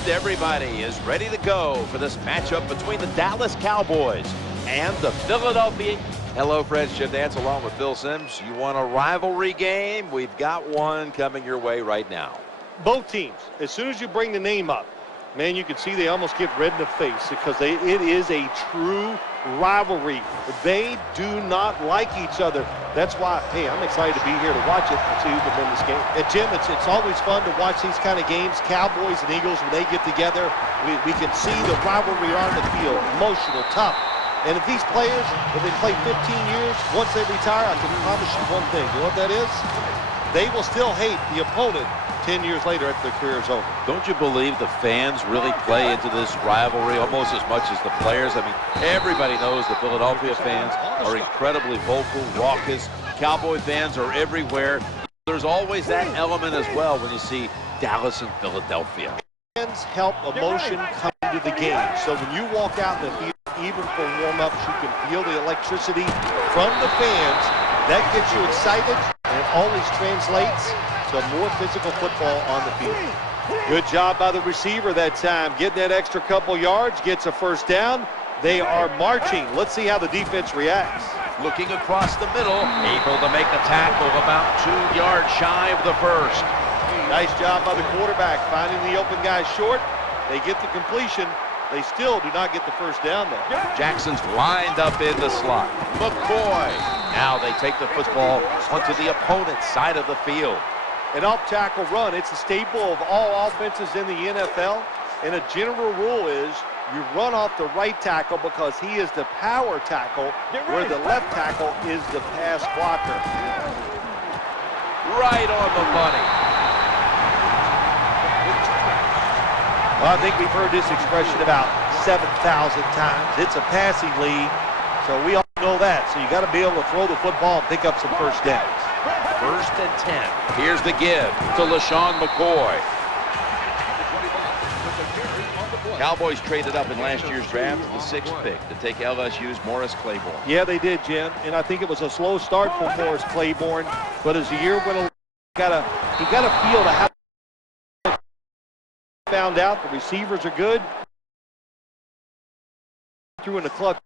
And everybody is ready to go for this matchup between the Dallas Cowboys and the Philadelphia. Hello, friends. Jim Nance along with Phil Simms. You want a rivalry game? We've got one coming your way right now. Both teams, as soon as you bring the name up, man, you can see they almost get red in the face because it is a true rivalry. They do not like each other. That's why, hey, I'm excited to be here to watch it and see who can win this game. And Jim, it's always fun to watch these kind of games. Cowboys and Eagles, when they get together, we can see the rivalry on the field, emotional, tough. And if these players, if they play 15 years, once they retire, I can promise you one thing. You know what that is? They will still hate the opponent 10 years later after their career is over. Don't you believe the fans really play into this rivalry almost as much as the players? I mean, everybody knows the Philadelphia fans are incredibly vocal, raucous. Cowboy fans are everywhere. There's always that element as well when you see Dallas and Philadelphia. Fans help emotion come to the game. So when you walk out in the field, even for warm-ups, you can feel the electricity from the fans. That gets you excited, and it always translates to more physical football on the field. Good job by the receiver that time. Getting that extra couple yards, gets a first down. They are marching. Let's see how the defense reacts. Looking across the middle, able to make the tackle about 2 yards shy of the first. Nice job by the quarterback, finding the open guy short. They get the completion. They still do not get the first down, though. Jackson's lined up in the slot. McCoy. Now they take the football onto the opponent's side of the field. An off-tackle run, it's a staple of all offenses in the NFL. And a general rule is you run off the right tackle because he is the power tackle, where the left tackle is the pass blocker. Right on the money. Well, I think we've heard this expression about 7,000 times. It's a passing league, so we all know that. So you got to be able to throw the football and pick up some first downs. 1st and 10. Here's the give to LaShawn McCoy. Cowboys traded up in last year's draft to the 6th pick to take LSU's Morris Claiborne. Yeah, they did, Jim. And I think it was a slow start for Morris Claiborne. But as the year went along, he got a feel to how found out the receivers are good. Threw in the clutch.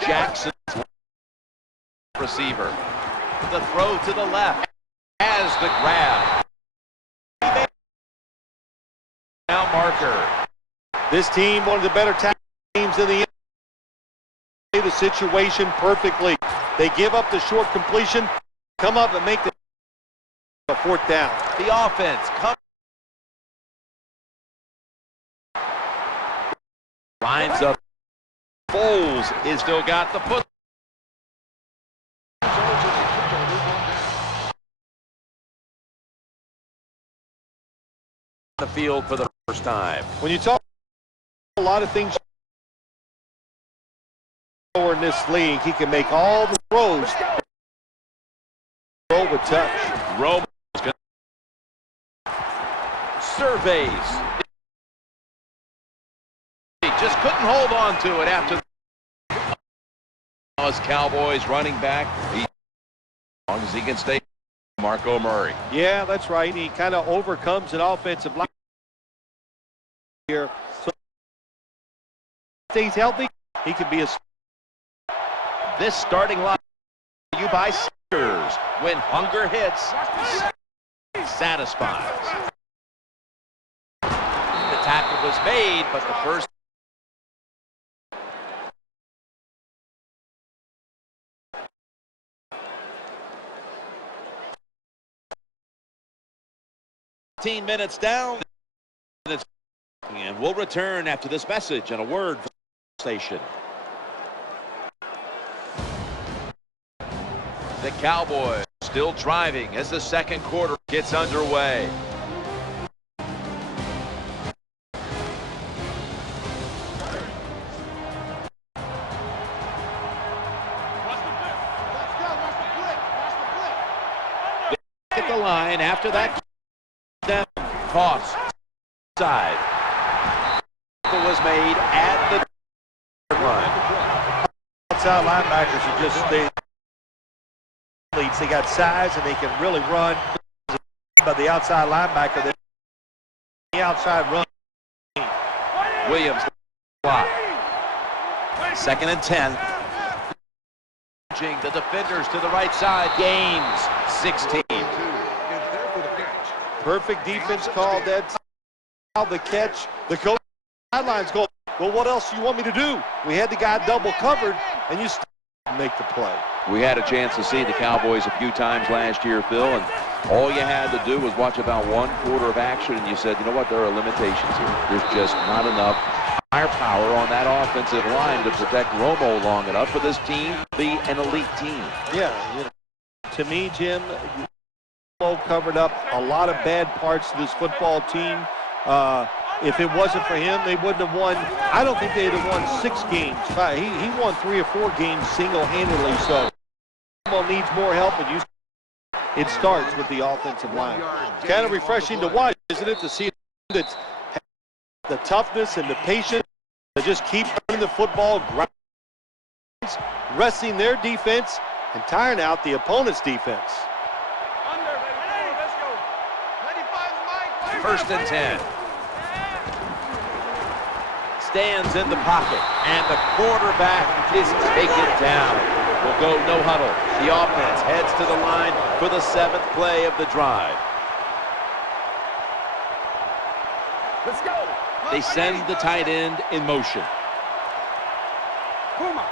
Jackson's receiver. The throw to the left. Has the grab. Now marker. This team, one of the better teams in the NBA. The situation perfectly. They give up the short completion. Come up and make the 4th down. The offense comes. Lines up. Foles is still got the foot. The field for the first time. When you talk a lot of things in this league, he can make all the throws. Roll with touch. Romo surveys. He just couldn't hold on to it after the Dallas Cowboys running back. As long as he can stay, Marco Murray. Yeah, that's right. He kind of overcomes an offensive line here. So stays healthy. He could be a. This starting line you buy Sears. When hunger hits, satisfies. The tackle was made, but the first. Minutes down. And we'll return after this message and a word from the station. The Cowboys still driving as the second quarter gets underway. At the line after that toss side. It was made at the line. Outside linebackers are just stay. They got size and they can really run. But the outside linebacker, the outside run. Williams, block. 2nd and 10. The defenders to the right side. Gains 16. Perfect defense call. That's the catch. The coach sidelines go, well, what else do you want me to do? We had the guy double covered, and you still make the play. We had a chance to see the Cowboys a few times last year, Phil, and all you had to do was watch about 1 quarter of action, and you said, you know what, there are limitations here. There's just not enough firepower on that offensive line to protect Romo long enough for this team to be an elite team. Yeah, to me, Jim, Romo covered up a lot of bad parts of this football team. If it wasn't for him, they wouldn't have won. I don't think they'd have won 6 games. He won 3 or 4 games single-handedly, so Romo needs more help, and it starts with the offensive line. It's kind of refreshing to watch, isn't it, to see that's the toughness and the patience to just keep running the football, resting their defense and tiring out the opponent's defense. 1st and 10. Stands in the pocket, and the quarterback is taken down. Will go no huddle. The offense heads to the line for the 7th play of the drive. Let's go. They send the tight end in motion. Puma.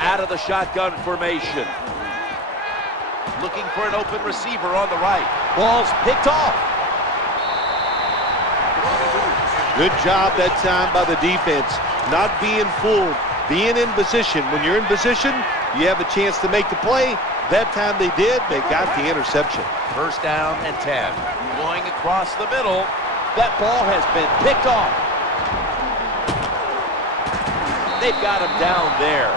Out of the shotgun formation. Looking for an open receiver on the right. Ball's picked off. Good job that time by the defense. Not being fooled. Being in position. When you're in position, you have a chance to make the play. That time they did. They got the interception. 1st down and 10. Going across the middle. That ball has been picked off. They've got him down there.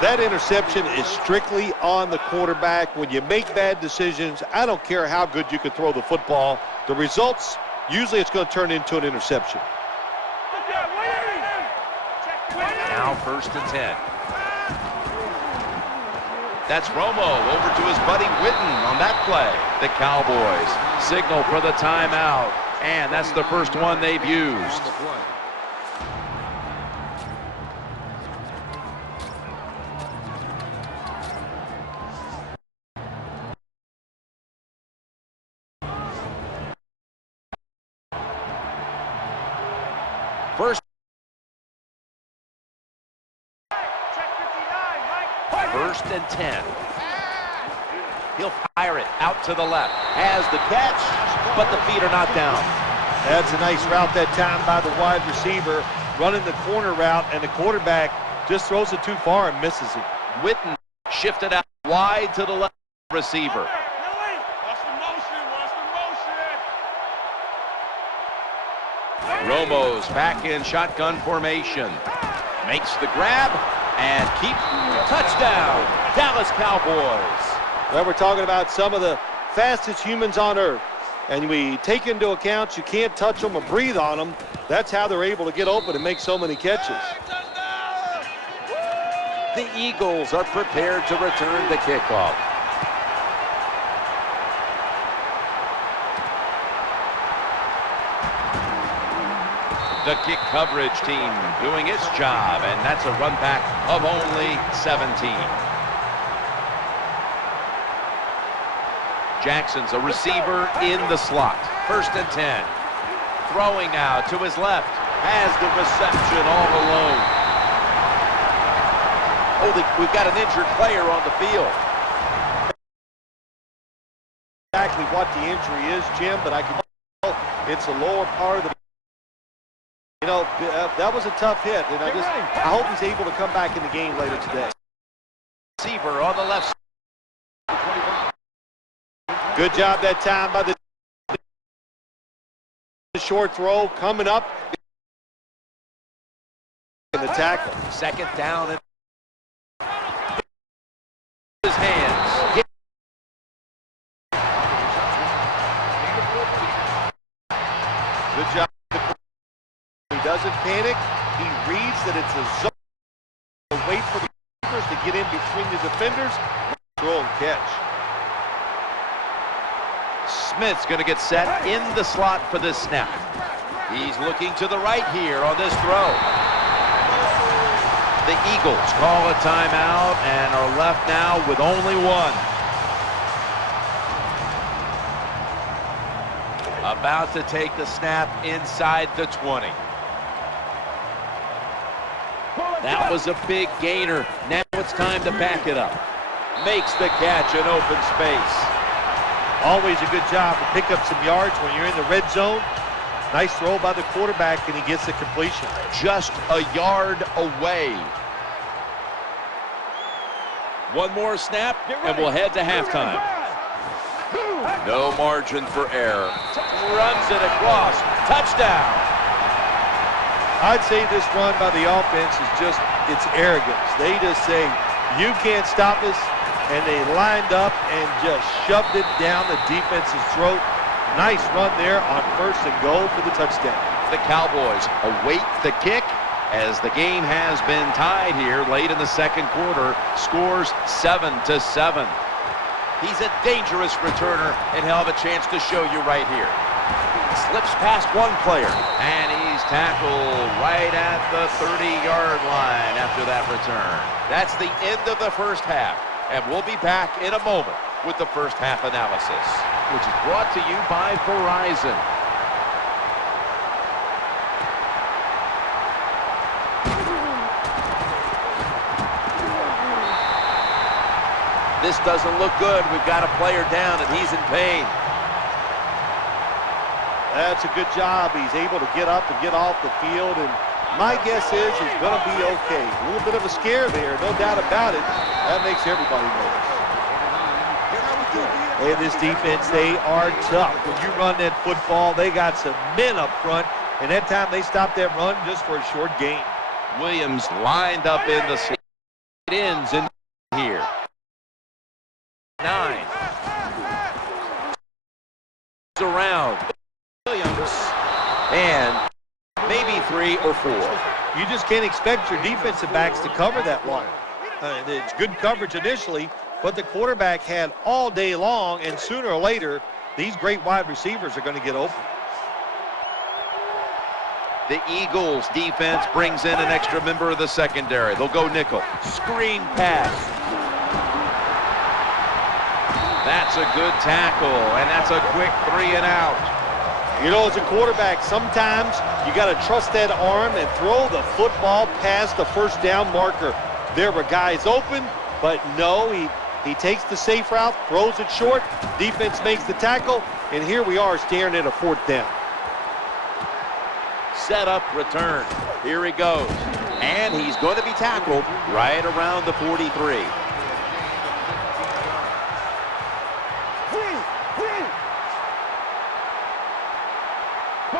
That interception is strictly on the quarterback. When you make bad decisions, I don't care how good you can throw the football. The results, usually it's going to turn into an interception. Now 1st and 10. That's Romo over to his buddy Witten on that play. The Cowboys signal for the timeout, and that's the first one they've used. First and 10. He'll fire it out to the left. Has the catch, but the feet are not down. That's a nice route that time by the wide receiver, running the corner route, and the quarterback just throws it too far and misses it. Witten shifted out wide to the left receiver. Romo's back in shotgun formation. Makes the grab and keep touchdown, Dallas Cowboys. Well, we're talking about some of the fastest humans on earth. And we take into account you can't touch them or breathe on them. That's how they're able to get open and make so many catches. The Eagles are prepared to return the kickoff. The kick coverage team doing its job, and that's a run back of only 17. Jackson's a receiver in the slot. 1st and 10. Throwing now to his left. Has the reception all alone. Oh, we've got an injured player on the field. Exactly what the injury is, Jim, but I can tell it's the lower part of the. You know, that was a tough hit, and I hope he's able to come back in the game later today. Receiver on the left side. Good job that time by the short throw coming up. tackle. Second down and his hands. Good job. He doesn't panic. He reads that it's a zone. Wait for the keepers to get in between the defenders. Throw and catch. Smith's going to get set in the slot for this snap. He's looking to the right here on this throw. The Eagles call a timeout and are left now with only one. About to take the snap inside the 20. That was a big gainer. Now it's time to back it up. Makes the catch in open space. Always a good job to pick up some yards when you're in the red zone. Nice throw by the quarterback, and he gets the completion. Just a yard away. One more snap, and we'll head to halftime. No margin for error. Runs it across. Touchdown. I'd say this run by the offense is just, it's arrogance. They just say, you can't stop us, and they lined up and just shoved it down the defense's throat. Nice run there on 1st and goal for the touchdown. The Cowboys await the kick as the game has been tied here late in the second quarter. Scores 7-7. He's a dangerous returner, and he'll have a chance to show you right here. Slips past one player, and he's tackled right at the 30-yard line after that return. That's the end of the first half, and we'll be back in a moment with the first half analysis, which is brought to you by Verizon. This doesn't look good. We've got a player down, and he's in pain. That's a good job. He's able to get up and get off the field, and my guess is he's going to be okay. A little bit of a scare there, no doubt about it. That makes everybody nervous. Hey, this defense, they are tough. When you run that football, they got some men up front, and that time they stopped that run just for a short gain. Williams lined up in the slot. It ends in here. 9. Around Williams and maybe 3 or 4. You just can't expect your defensive backs to cover that long. It's good coverage initially, but the quarterback had all day long, and sooner or later, these great wide receivers are going to get open. The Eagles defense brings in an extra member of the secondary. They'll go nickel. Screen pass. That's a good tackle, and that's a quick 3 and out. You know, as a quarterback, sometimes you got to trust that arm and throw the football past the first down marker. There were guys open, but no, he takes the safe route, throws it short, defense makes the tackle, and here we are staring at a 4th down. Set up, return. Here he goes. And he's going to be tackled right around the 43.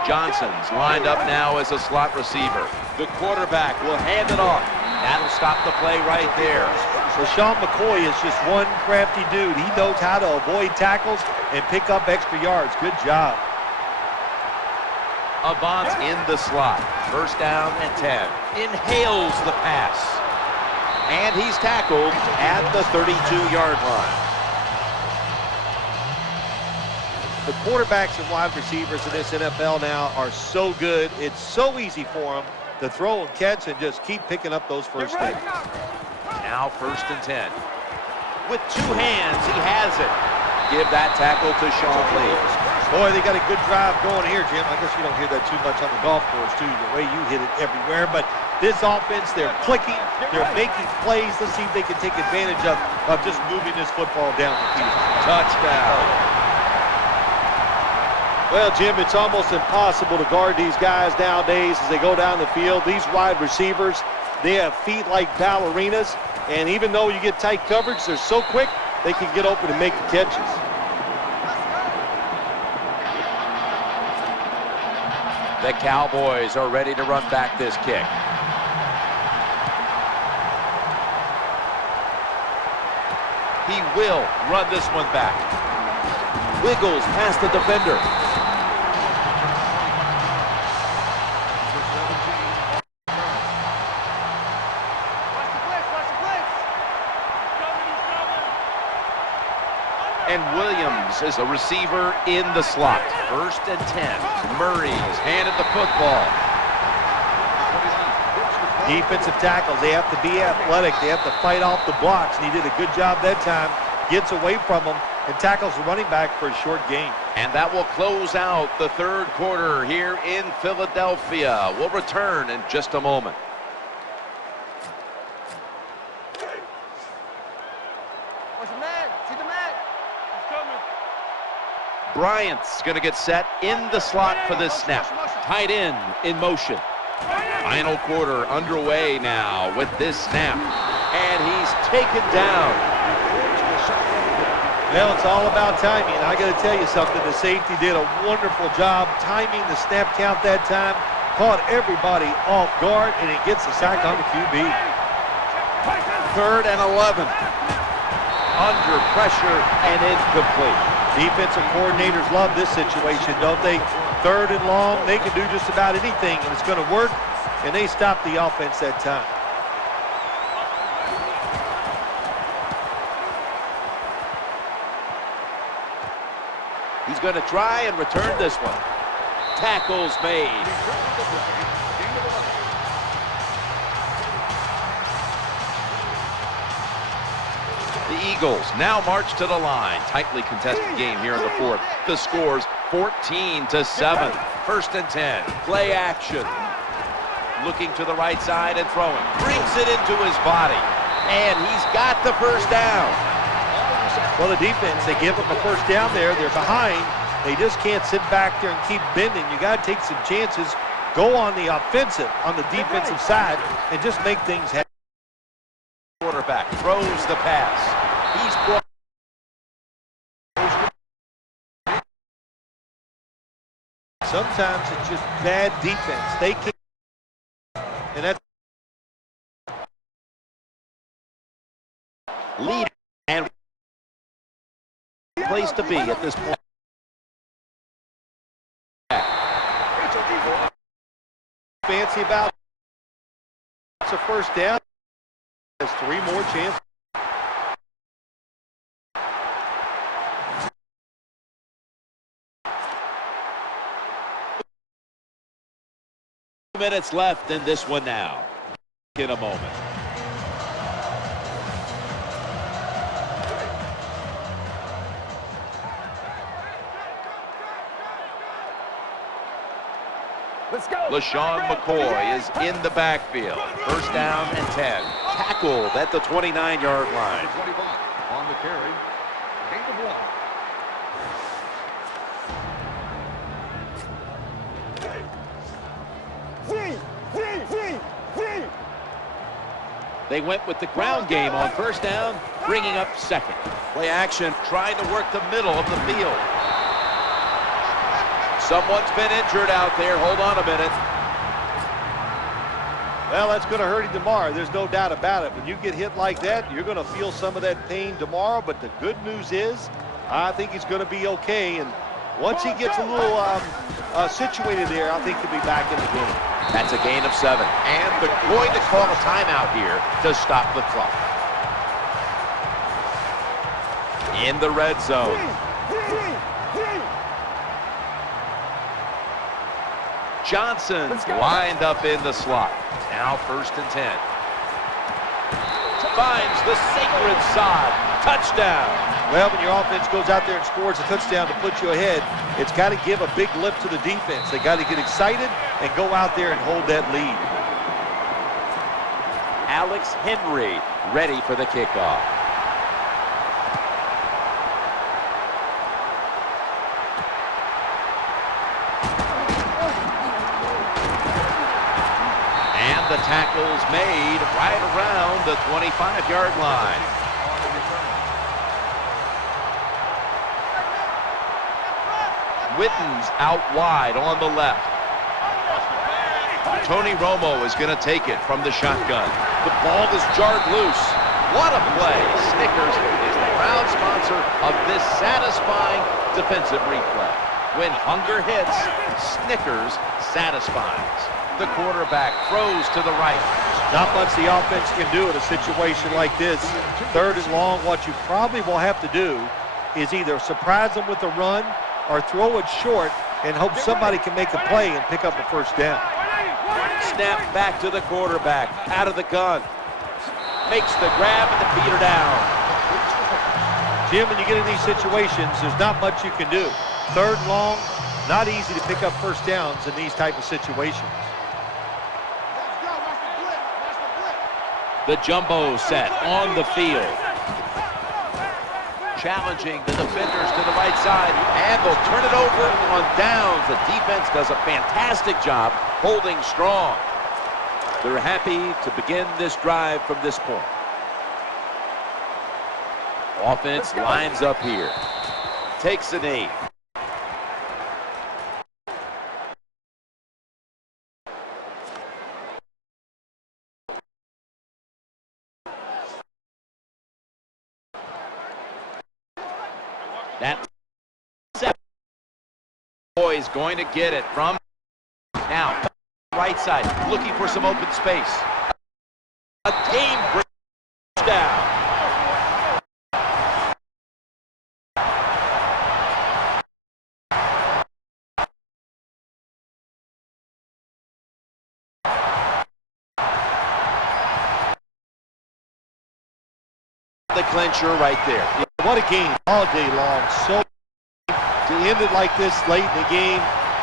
Johnson's lined up now as a slot receiver. The quarterback will hand it off. That'll stop the play right there. So Sean McCoy is just one crafty dude. He knows how to avoid tackles and pick up extra yards. Good job. Avant's in the slot. 1st down and 10. Inhales the pass. And he's tackled at the 32-yard line. The quarterbacks and wide receivers in this NFL now are so good. It's so easy for them to throw and catch and just keep picking up those first downs. Now 1st and 10. With 2 hands, he has it. Give that tackle to Sean Lee. Boy, they got a good drive going here, Jim. I guess you don't hear that too much on the golf course, too, the way you hit it everywhere. But this offense, they're clicking, they're making plays. Let's see if they can take advantage of just moving this football down the field. Touchdown. Well, Jim, it's almost impossible to guard these guys nowadays as they go down the field. These wide receivers, they have feet like ballerinas, and even though you get tight coverage, they're so quick, they can get open and make the catches. The Cowboys are ready to run back this kick. He will run this one back. Wiggles past the defender. And Williams is a receiver in the slot. 1st and 10. Murray's handed the football. Defensive tackles, they have to be athletic. They have to fight off the blocks, and he did a good job that time. Gets away from them and tackles the running back for a short gain. And that will close out the 3rd quarter here in Philadelphia. We'll return in just a moment. Bryant's going to get set in the slot for this snap. Tight end in motion. Final quarter underway now with this snap. And he's taken down. Well, it's all about timing. I got to tell you something. The safety did a wonderful job timing the snap count that time. Caught everybody off guard, and it gets the sack on the QB. 3rd and 11. Under pressure and incomplete. Defensive coordinators love this situation, don't they? 3rd and long, they can do just about anything, and it's going to work, and they stop the offense that time. He's going to try and return this one. Tackles made. The Eagles now march to the line. Tightly contested game here in the 4th. The score's 14-7. 1st and 10. Play action. Looking to the right side and throwing. Brings it into his body. And he's got the 1st down. Well, the defense, they give them a 1st down there. They're behind. They just can't sit back there and keep bending. You got to take some chances. Go on the offensive, on the defensive side, and just make things happen. Quarterback throws the pass. He's brought. Sometimes it's just bad defense. They can't, and that's lead and place to be at this point. Fancy about it's a 1st down. Has 3 more chances. Minutes left in this one now. In a moment. Let's go. LaShawn McCoy is in the backfield. 1st down and 10. Tackled at the 29-yard line. 25 on the carry. Gain of 1. They went with the ground game on 1st down, bringing up 2nd. Play action, trying to work the middle of the field. Someone's been injured out there. Hold on a minute. Well, that's going to hurt him tomorrow. There's no doubt about it. When you get hit like that, you're going to feel some of that pain tomorrow. But the good news is, I think he's going to be okay. And once he gets a little situated there, I think he'll be back in the game. That's a gain of 7. And they're going to call a timeout here to stop the clock. In the red zone. Johnson's lined up in the slot. Now 1st and 10. Finds the sacred sod. Touchdown. Well, when your offense goes out there and scores a touchdown to put you ahead, it's got to give a big lift to the defense. They got to get excited and go out there and hold that lead. Alex Henry ready for the kickoff. And the tackle's made right around the 25-yard line. Witten's out wide on the left. Tony Romo is going to take it from the shotgun. The ball is jarred loose. What a play. Snickers is the proud sponsor of this satisfying defensive replay. When hunger hits, Snickers satisfies. The quarterback throws to the right. Not much the offense can do in a situation like this. 3rd and long, what you probably will have to do is either surprise them with a run or throw it short and hope somebody can make a play and pick up a first down. Snap back to the quarterback, out of the gun. Makes the grab and the beater down. Jim, when you get in these situations, there's not much you can do. 3rd and long, not easy to pick up first downs in these type of situations. The jumbo set on the field. Challenging the defenders to the right side, and they'll turn it over on downs. The defense does a fantastic job holding strong. They're happy to begin this drive from this point. Offense lines up here. Takes a knee. That Cowboys going to get it from now. Right side, looking for some open space. A game breaks down. The clincher right there. What a game all day long. So to end it like this late in the game,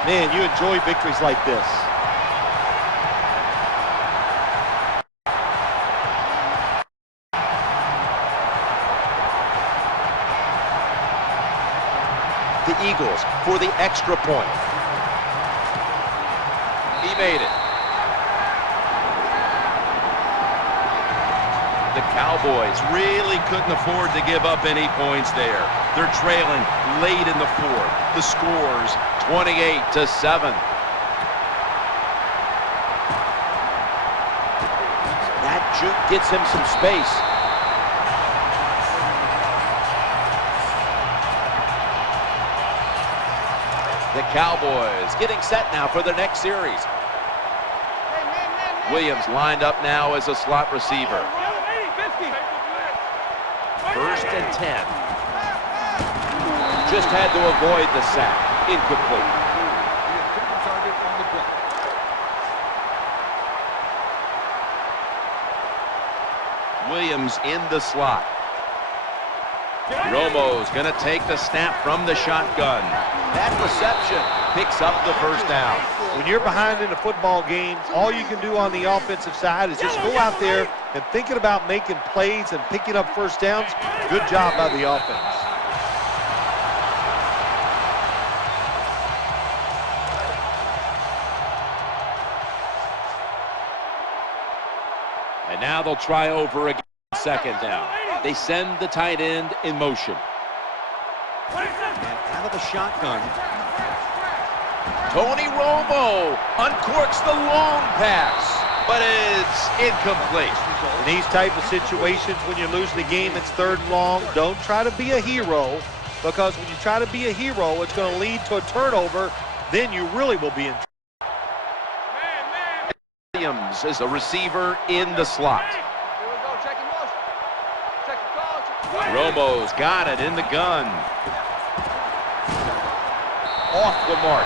man, you enjoy victories like this. The Eagles for the extra point. He made it. The Cowboys really couldn't afford to give up any points there. They're trailing late in the 4th. The score's 28-7. That juke gets him some space. The Cowboys getting set now for their next series. Williams lined up now as a slot receiver. 1st and 10. Just had to avoid the sack. Incomplete. Williams in the slot. Romo's going to take the snap from the shotgun. That reception picks up the first down. When you're behind in a football game, all you can do on the offensive side is just go out there and thinking about making plays and picking up first downs. Good job by the offense. And now they'll try over again. 2nd down. They send the tight end in motion. And out of the shotgun. Tony Romo uncorks the long pass, but it's incomplete. In these type of situations, when you're losing the game, it's 3rd and long. Don't try to be a hero, because when you try to be a hero, it's going to lead to a turnover. Then you really will be in trouble. Williams is a receiver in the slot. Romo's got it in the gun. Off the mark.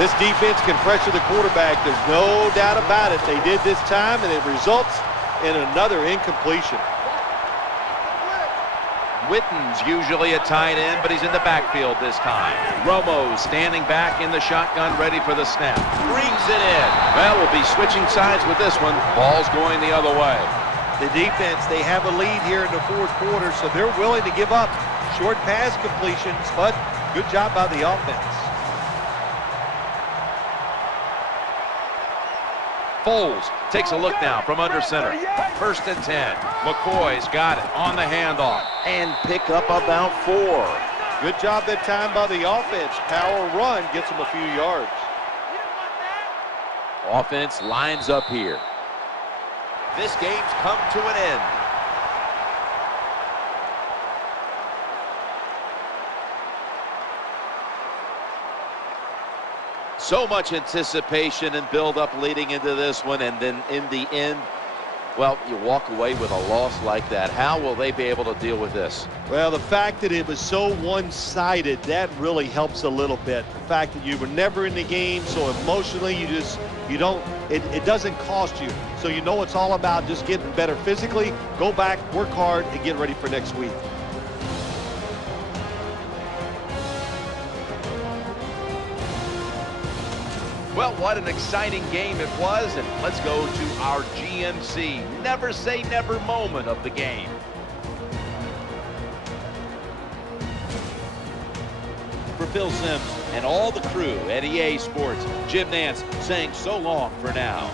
This defense can pressure the quarterback. There's no doubt about it. They did this time, and it results in another incompletion. Witten's usually a tight end, but he's in the backfield this time. Romo standing back in the shotgun, ready for the snap. Brings it in. Well, we'll be switching sides with this one. Ball's going the other way. The defense, they have a lead here in the 4th quarter, so they're willing to give up short pass completions, but good job by the offense. Foles takes a look now from under center. 1st and 10. McCoy's got it on the handoff and pick up about 4. Good job that time by the offense. Power run gets them a few yards. Offense lines up here. This game's come to an end. So much anticipation and build-up leading into this one, and then in the end, well, you walk away with a loss like that. How will they be able to deal with this? Well, the fact that it was so one-sided, that really helps a little bit. The fact that you were never in the game, so emotionally it doesn't cost you. So you know it's all about just getting better physically. Go back, work hard, and get ready for next week. Well, what an exciting game it was, and let's go to our GMC never say never moment of the game. For Phil Simms and all the crew at EA Sports, Jim Nance saying so long for now.